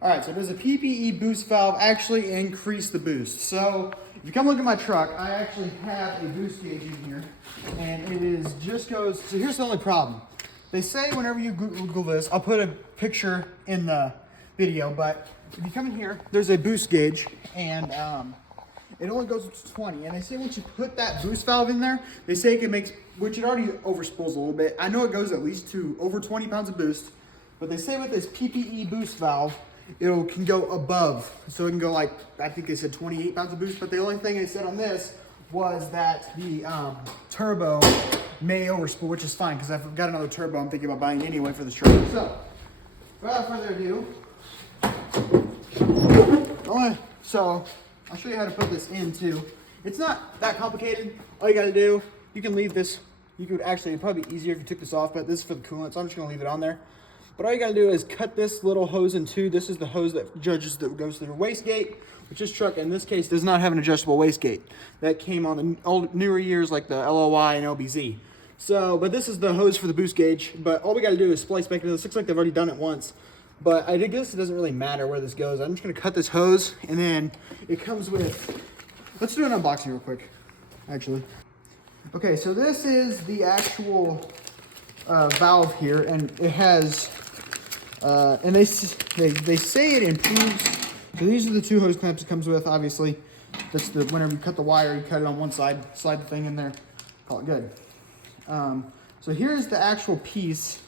All right, so does a PPE boost valve actually increase the boost? So if you come look at my truck, I actually have a boost gauge in here, and it is just goes, so here's the only problem. They say whenever you Google this, I'll put a picture in the video, but if you come in here, there's a boost gauge, and it only goes up to 20. And they say once you put that boost valve in there, they say it makes, which it already overspools a little bit. I know it goes at least to over 20 pounds of boost, but they say with this PPE boost valve, it can go above. So it can go like, I think they said 28 pounds of boost, but the only thing they said on this was that the turbo may overspool, which is fine because I've got another turbo I'm thinking about buying anyway for this truck. So, without further ado, so I'll show you how to put this in too. It's not that complicated. All you gotta do, you can leave this, you could actually, it'd probably be easier if you took this off, but this is for the coolant, so I'm just gonna leave it on there. But all you gotta do is cut this little hose in two. This is the hose that goes through the wastegate, which this truck in this case does not have an adjustable wastegate. That came on the newer years like the LOY and LBZ. So, but this is the hose for the boost gauge. But all we gotta do is splice back into this. Looks like they've already done it once. But I guess it doesn't really matter where this goes. I'm just gonna cut this hose, and then it comes with, let's do an unboxing real quick, actually. Okay, so this is the actual valve here, and it has, and they say it improves. So these are the two hose clamps it comes with, obviously. That's the, whenever you cut the wire, you cut it on one side, slide the thing in there, call it good. So here's the actual piece.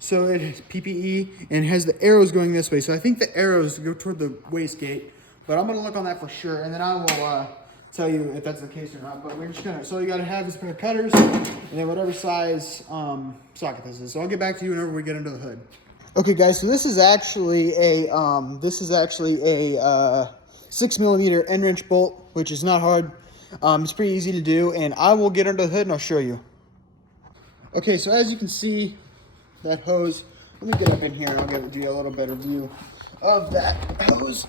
So it has PPE and has the arrows going this way. So I think the arrows go toward the wastegate, but I'm gonna look on that for sure, and then I will tell you if that's the case or not. But we're just gonna, so you gotta have this pair of cutters, and then whatever size socket this is. So I'll get back to you whenever we get into the hood. Okay, guys. So this is actually a 6mm end wrench bolt, which is not hard. It's pretty easy to do, and I will get under the hood and I'll show you. Okay, so as you can see, that hose, let me get up in here and I'll give you a little better view of that hose.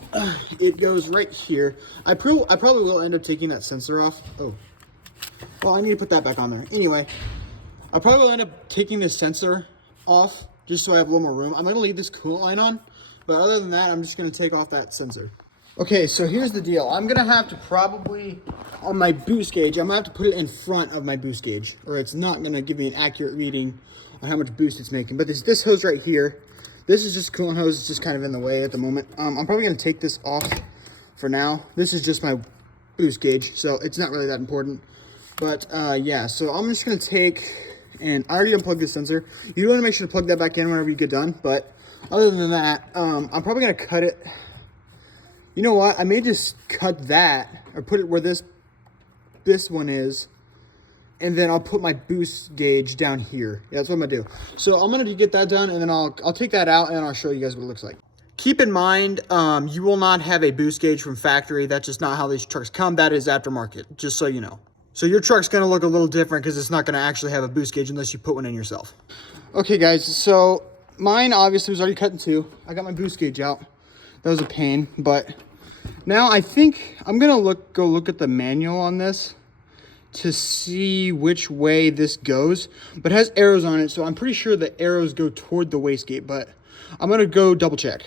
It goes right here. I probably will end up taking that sensor off. Oh, well, I need to put that back on there. Anyway, I probably will end up taking this sensor off just so I have a little more room. I'm gonna leave this coolant line on, but other than that, I'm just gonna take off that sensor. Okay, so here's the deal. I'm gonna have to probably, on my boost gauge, I'm gonna have to put it in front of my boost gauge, or it's not gonna give me an accurate reading on how much boost it's making. But this hose right here, this is just coolant hose. It's just kind of in the way at the moment. I'm probably gonna take this off for now. This is just my boost gauge, so it's not really that important. But yeah, so I'm just gonna take, and I already unplugged this sensor. You wanna make sure to plug that back in whenever you get done. But other than that, I'm probably gonna cut it. You know what? I may just cut that, or put it where this one is, and then I'll put my boost gauge down here. Yeah, that's what I'm gonna do. So I'm gonna get that done, and then I'll take that out, and I'll show you guys what it looks like. Keep in mind, you will not have a boost gauge from factory. That's just not how these trucks come. That is aftermarket, just so you know. So your truck's gonna look a little different because it's not gonna actually have a boost gauge unless you put one in yourself. Okay, guys, so mine obviously was already cut in two. I got my boost gauge out. That was a pain, but now I think I'm gonna go look at the manual on this to see which way this goes, but it has arrows on it, so I'm pretty sure the arrows go toward the wastegate, but I'm gonna go double check.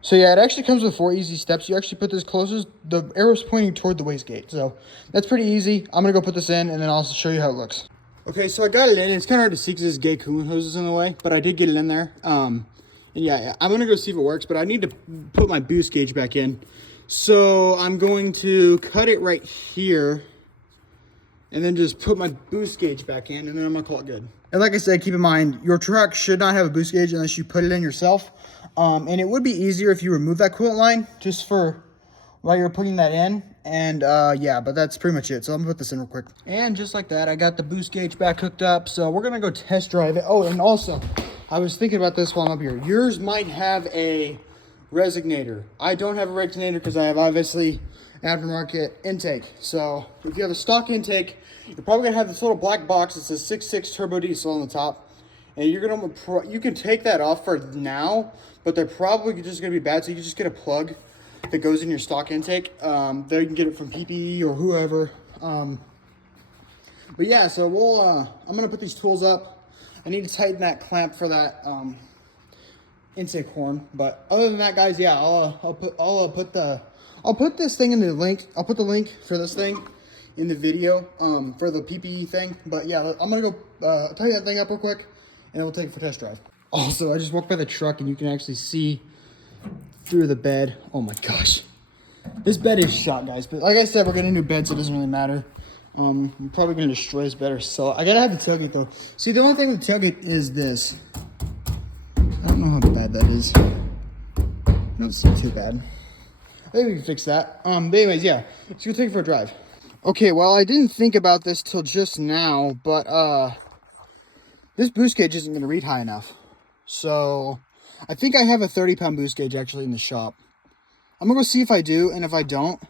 So yeah, it actually comes with 4 easy steps. You actually put this closest, the arrow's pointing toward the wastegate, so that's pretty easy. I'm gonna go put this in, and then I'll show you how it looks. Okay, so I got it in. It's kind of hard to see because this gay coolant hose is in the way, but I did get it in there. And yeah, I'm gonna go see if it works, but I need to put my boost gauge back in. So I'm going to cut it right here, and then just put my boost gauge back in, and then I'm gonna call it good. And like I said, keep in mind, your truck should not have a boost gauge unless you put it in yourself. And it would be easier if you remove that coolant line just for while you're putting that in. And yeah, but that's pretty much it. So I'm gonna put this in real quick. And just like that, I got the boost gauge back hooked up. So we're gonna go test drive it. Oh, and also, I was thinking about this while I'm up here. Yours might have a resonator. I don't have a resonator because I have obviously aftermarket intake. So if you have a stock intake, you're probably gonna have this little black box. It's a 6.6 turbo diesel on the top, and you're gonna you can take that off for now, but they're probably just gonna be bad. So you can just get a plug that goes in your stock intake. There you can get it from PPE or whoever. But yeah, so we'll I'm gonna put these tools up. I need to tighten that clamp for that intake horn. But other than that, guys, yeah, I'll put this thing in the link. I'll put the link for this thing in the video for the PPE thing. But yeah, I'm gonna go tie that thing up real quick, and then we'll take it for a test drive. Also, I just walked by the truck, and you can actually see through the bed. Oh my gosh, this bed is shot, guys. But like I said, we're getting a new bed, so it doesn't really matter. I'm probably gonna destroy this bed or sell it. I gotta have the tailgate though. See, the only thing with the tailgate is this. I don't know how bad that is. I don't see too bad. I think we can fix that. But anyways, yeah, let's go take it for a drive. Okay, well, I didn't think about this till just now, but this boost gauge isn't gonna read high enough. So I think I have a 30-pound boost gauge actually in the shop. I'm gonna go see if I do, and if I don't,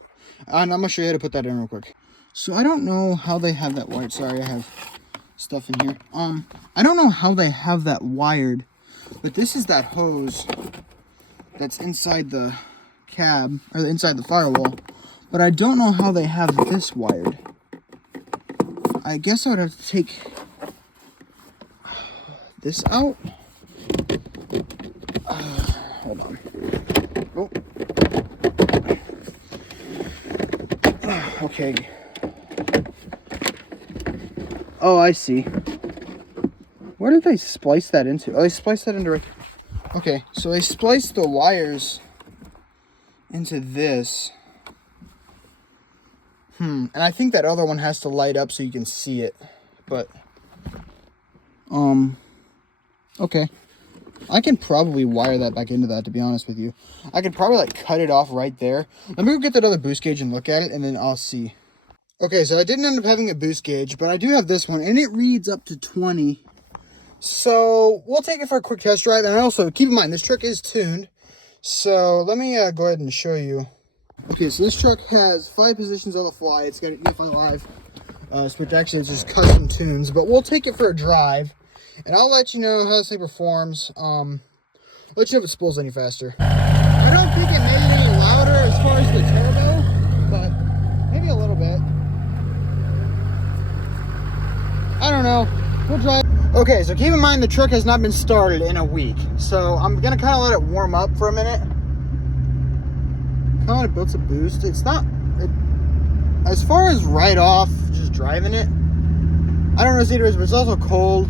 and I'm gonna show you how to put that in real quick. So I don't know how they have that wired. Sorry, I have stuff in here. I don't know how they have that wired, but this is that hose that's inside the cab, or inside the firewall. But I don't know how they have this wired. I guess I would have to take this out. Hold on. Oh. Okay. Oh, I see. Where did they splice that into? Oh, they spliced that into right. Okay, so they spliced the wires into this. And I think that other one has to light up so you can see it. But, okay. I can probably wire that back into that, to be honest with you. I could probably, like, cut it off right there. Let me go get that other boost gauge and look at it, and then I'll see. Okay, so I didn't end up having a boost gauge, but I do have this one, and it reads up to 20. So we'll take it for a quick test drive. And also, keep in mind, this truck is tuned. So let me go ahead and show you. Okay, so this truck has 5 positions on the fly. It's got an EFI Live switch. Actually, it's just custom tunes. But we'll take it for a drive, and I'll let you know how this thing performs. Let you know if it spools any faster. I don't think it made it any louder as far as the turbo, but maybe a little bit. I don't know. We'll drive. Okay, so keep in mind the truck has not been started in a week. So I'm going to kind of let it warm up for a minute. Kind of let it build some boost. It's not... as far as right off, just driving it, I don't know what it is, but it's also cold.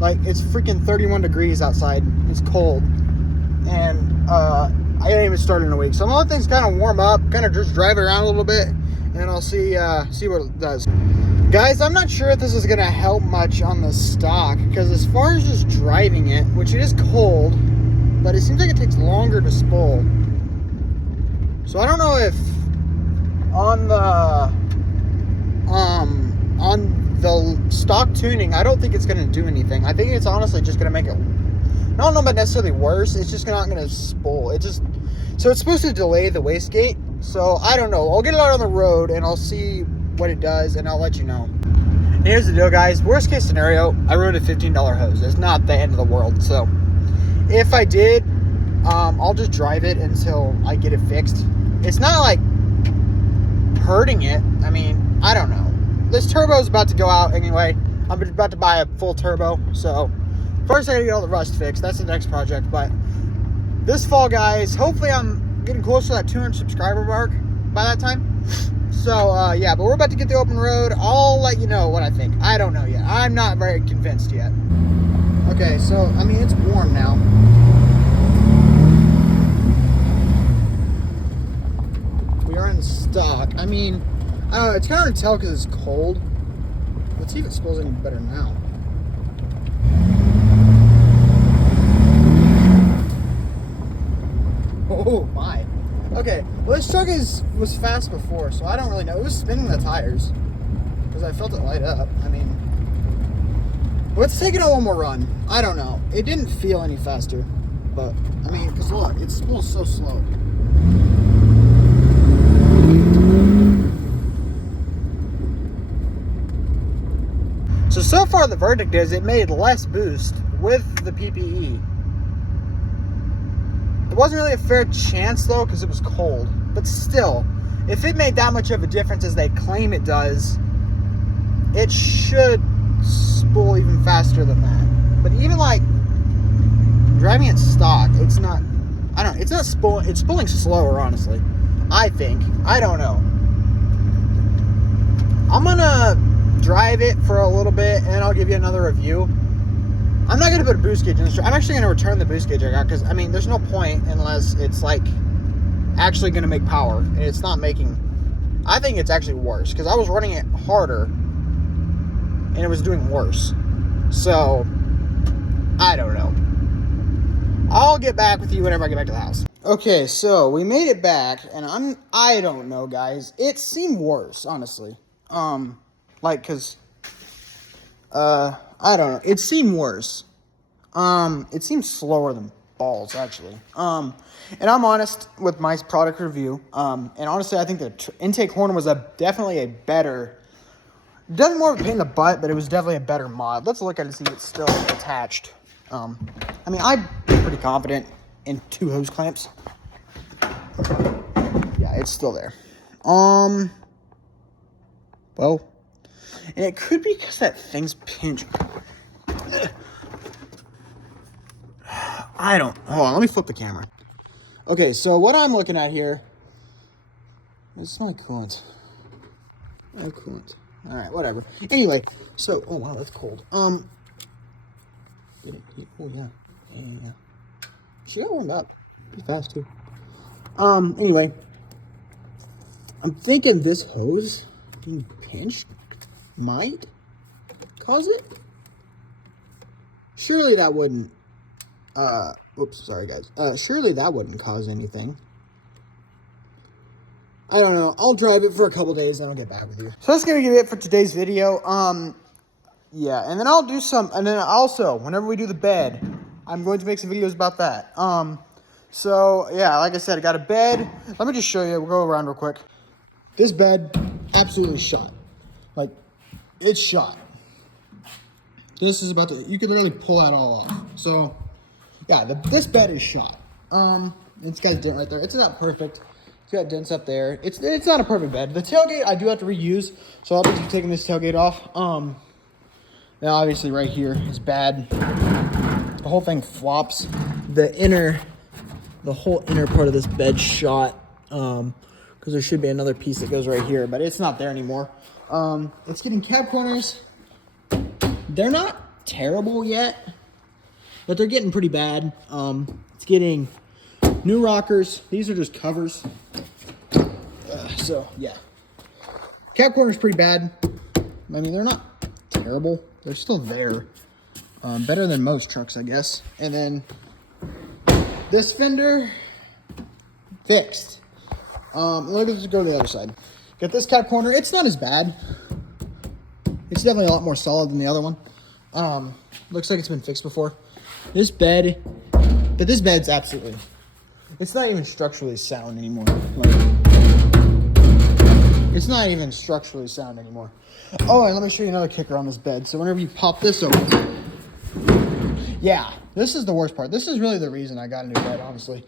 Like, it's freaking 31 degrees outside. It's cold. And I didn't even start in a week. So I'm going to let things kind of warm up, kind of just drive it around a little bit, and I'll see what it does. Guys, I'm not sure if this is going to help much on the stock, because as far as just driving it, which it is cold, but it seems like it takes longer to spool. So I don't know if on the stock tuning, I don't think it's going to do anything. I think it's honestly just going to make it, I don't know about necessarily worse, it's just not going to spool. So it's supposed to delay the wastegate. So I don't know. I'll get it out on the road and I'll see what it does, and I'll let you know. Here's the deal, guys. Worst case scenario, I ruined a $15 hose. It's not the end of the world. So if I did, I'll just drive it until I get it fixed. It's not like hurting it. I mean, I don't know. This turbo is about to go out anyway. I'm about to buy a full turbo. So first I gotta get all the rust fixed. That's the next project. But this fall, guys, hopefully I'm getting close to that 200 subscriber mark by that time. So, yeah, but we're about to get the open road. I'll let you know what I think. I don't know yet. I'm not very convinced yet. Okay, so, I mean, it's warm now. We are in stock. I mean, I don't know. It's kind of hard to tell because it's cold. Let's see if it spools any better now. Oh, my. Okay, well, this truck was fast before, so I don't really know. It was spinning the tires because I felt it light up. I mean, let's take it on one more run. I don't know. It didn't feel any faster, but I mean, because look, it spools so slow. So far the verdict is it made less boost with the PPE. It wasn't really a fair chance, though, because it was cold. But still, if it made that much of a difference as they claim it does, it should spool even faster than that. But even, like, driving it stock, it's not, I don't know, it's not spooling, it's spooling slower, honestly. I think. I don't know. I'm gonna drive it for a little bit and I'll give you another review. I'm not gonna put a boost gauge in this. I'm actually gonna return the boost gauge I got, because I mean there's no point unless it's like actually gonna make power, and it's not making. I think it's actually worse, because I was running it harder and it was doing worse. So I don't know. I'll get back with you whenever I get back to the house. Okay, so we made it back, and I don't know, guys. It seemed worse, honestly. Like, cause I don't know. It seemed worse. It seemed slower than balls, actually. And I'm honest with my product review. And honestly, I think the intake horn was definitely a better, definitely more of a pain in the butt, but it was definitely a better mod. Let's look at it and see if it's still attached. I mean, I'm pretty confident in 2 hose clamps. Yeah, it's still there. Well, and it could be because that thing's pinched. I don't, hold on, let me flip the camera. Okay, so what I'm looking at here, this is my coolant. I have coolant. All right, whatever. Anyway, so, oh wow, that's cold. Oh yeah. She got warmed up pretty fast too. Anyway, I'm thinking this hose being pinched might cause it. Surely that wouldn't, oops, sorry guys. Surely that wouldn't cause anything. I don't know. I'll drive it for a couple days and I'll get back with you. So that's gonna be it for today's video. Yeah, and then I'll do some, and then also, whenever we do the bed, I'm going to make some videos about that. So yeah, like I said, I got a bed. Let me just show you. We'll go around real quick. This bed, absolutely shot. Like, it's shot. This is about to, you can literally pull that all off. So, yeah, this bed is shot. It's got a dent right there. It's not perfect. It's got dents up there. It's not a perfect bed. The tailgate I do have to reuse, so I'll be taking this tailgate off. Now obviously right here is bad. The whole thing flops. The whole inner part of this bed shot. Because there should be another piece that goes right here, but it's not there anymore. It's getting cab corners. They're not terrible yet, but they're getting pretty bad. It's getting new rockers. These are just covers. So yeah, cab corner's pretty bad. I mean, they're not terrible. They're still there. Better than most trucks, I guess. And then this fender fixed. Let's go to the other side. Got this cab corner. It's not as bad. It's definitely a lot more solid than the other one. Looks like it's been fixed before. This bed, but this bed's absolutely, it's not even structurally sound anymore. Like, it's not even structurally sound anymore. Oh, and let me show you another kicker on this bed. So whenever you pop this open, yeah, this is the worst part. This is really the reason I got a new bed, honestly.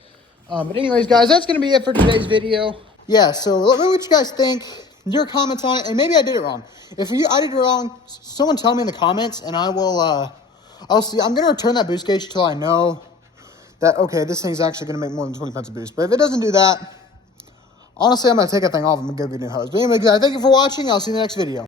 But anyways, guys, that's going to be it for today's video. Yeah, so let me know what you guys think. Your comments on it, and maybe I did it wrong. If I did it wrong, someone tell me in the comments, and I will, I'll see. I'm going to return that boost gauge till I know that, okay, this thing's actually going to make more than 20 pounds of boost. But if it doesn't do that, honestly, I'm going to take that thing off and give you a new hose. But anyway, guys, thank you for watching. I'll see you in the next video.